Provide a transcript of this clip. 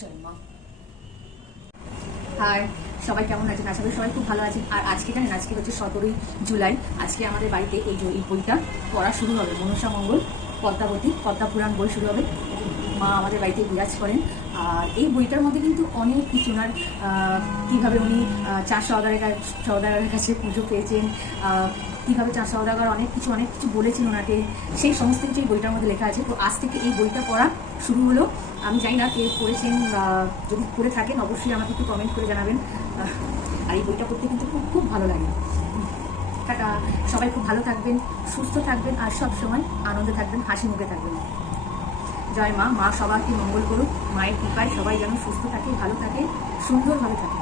জয় মা। হাই, সবাই কেমন আছেন? আশা করি সবাই খুব ভালো আছেন। আর আজকে জানেন, আজকে হচ্ছে 17ই জুলাই। আজকে আমাদের বাড়িতে এই বইটা পড়া শুরু হবে। মনসা মঙ্গল পদ্মাবতী পদ্মাপুরাণ বই শুরু হবে। মা আমাদের বাড়িতে বিরাজ করেন। আর এই বইটার মধ্যে কিন্তু অনেক কিছু ওনার কীভাবে উনি চার সওদাগরের কাছে পুজো পেয়েছেন, কীভাবে চার সওদাগর অনেক কিছু বলেছেন ওনাকে, সেই সমস্ত কিছু এই বইটার মধ্যে লেখা আছে। তো আজ থেকে এই বইটা পড়া শুরু হলো। আমি জানি না কে পড়েছেন, যদি পড়ে থাকেন অবশ্যই আমাকে একটু কমেন্ট করে জানাবেন। আর এই বইটা পড়তে কিন্তু খুব খুব ভালো লাগে। টাটা, সবাই খুব ভালো থাকবেন, সুস্থ থাকবেন, আর সব সময় আনন্দে থাকবেন, হাসি মুখে থাকবেন। জয় মা। মা সবাইকে মঙ্গল করুক। মায়ের কৃপায় সবাই যেন সুস্থ থাকে, ভালো থাকে, সুন্দরভাবে থাকে।